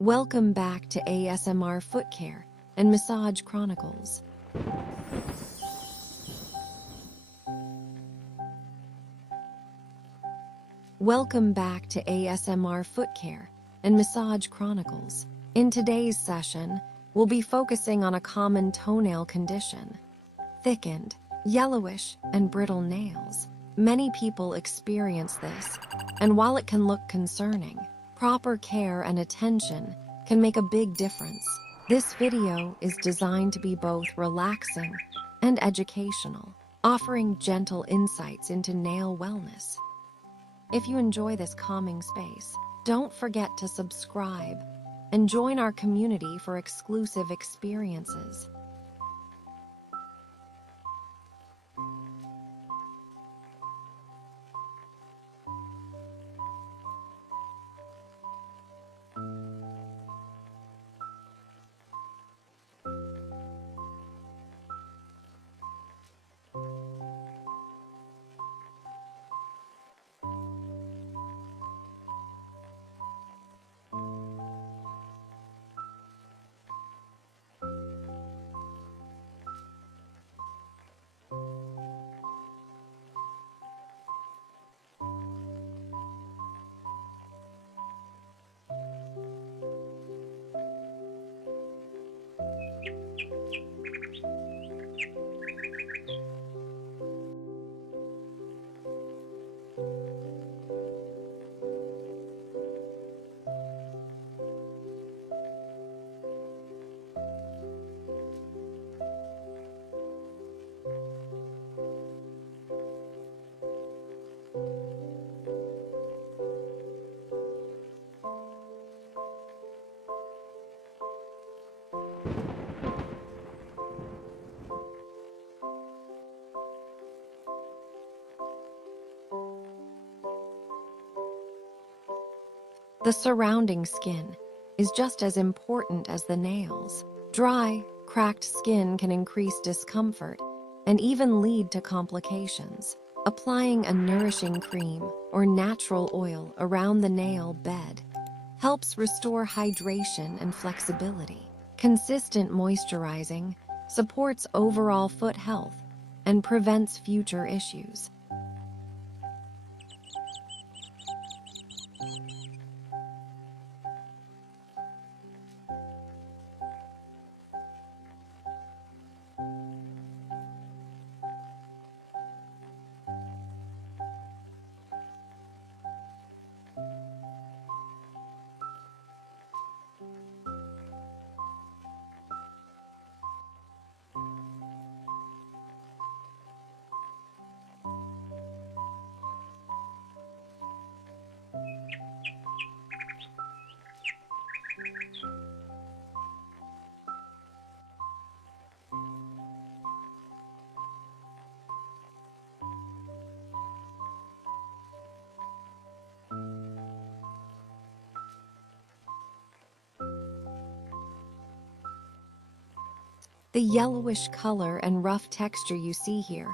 Welcome back to ASMR Foot Care and Massage Chronicles. Welcome back to ASMR Foot Care and Massage Chronicles. In today's session, we'll be focusing on a common toenail condition: thickened, yellowish, and brittle nails. Many people experience this, and while it can look concerning, proper care and attention can make a big difference. This video is designed to be both relaxing and educational, offering gentle insights into nail wellness. If you enjoy this calming space, don't forget to subscribe and join our community for exclusive experiences. The surrounding skin is just as important as the nails. Dry, cracked skin can increase discomfort and even lead to complications. Applying a nourishing cream or natural oil around the nail bed helps restore hydration and flexibility. Consistent moisturizing supports overall foot health and prevents future issues. The yellowish color and rough texture you see here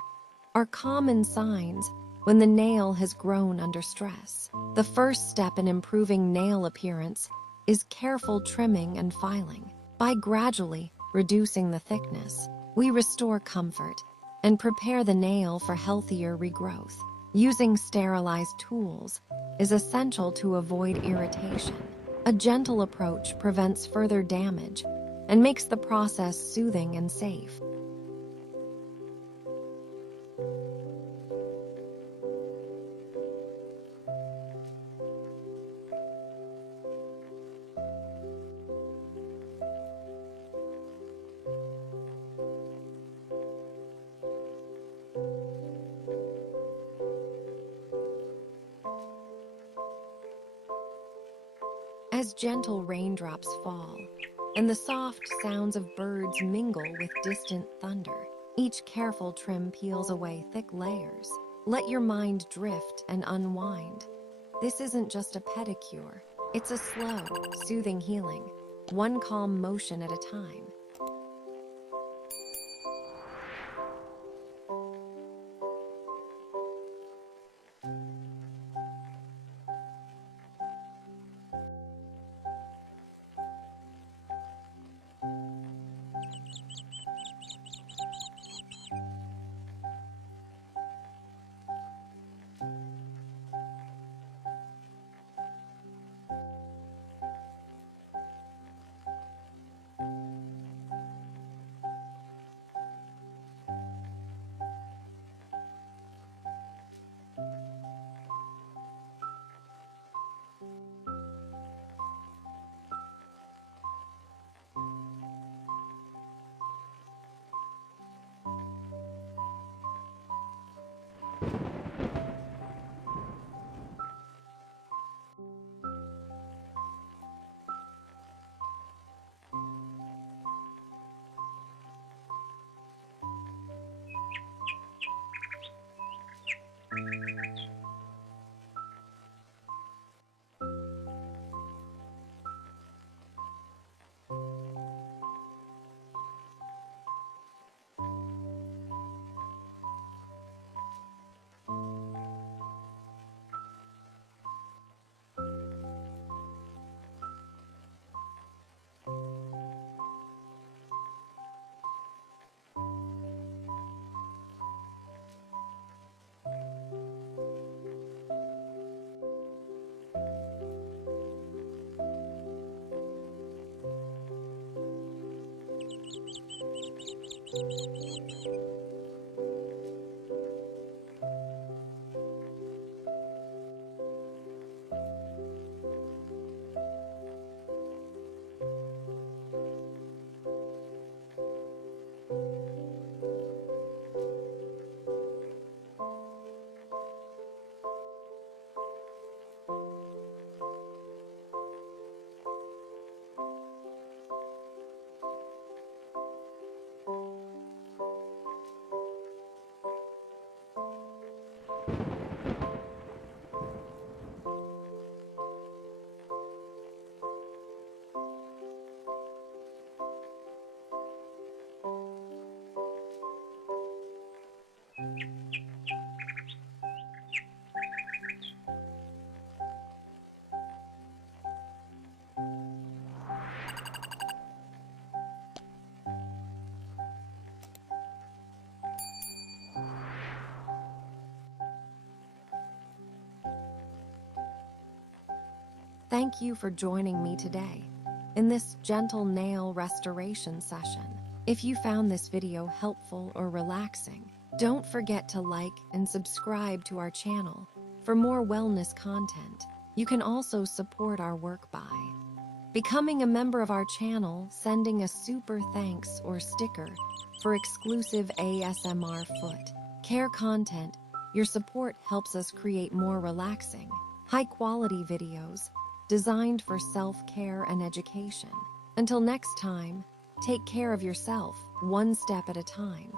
are common signs when the nail has grown under stress. The first step in improving nail appearance is careful trimming and filing. By gradually reducing the thickness, we restore comfort and prepare the nail for healthier regrowth. Using sterilized tools is essential to avoid irritation. A gentle approach prevents further damage and makes the process soothing and safe. As gentle raindrops fall and the soft sounds of birds mingle with distant thunder, each careful trim peels away thick layers. Let your mind drift and unwind. This isn't just a pedicure, it's a slow, soothing healing, one calm motion at a time. Thank you for joining me today in this gentle nail restoration session. If you found this video helpful or relaxing, don't forget to like and subscribe to our channel for more wellness content. You can also support our work by becoming a member of our channel, sending a super thanks or sticker for exclusive ASMR foot care content. Your support helps us create more relaxing, high-quality videos designed for self-care and education. Until next time, take care of yourself, one step at a time.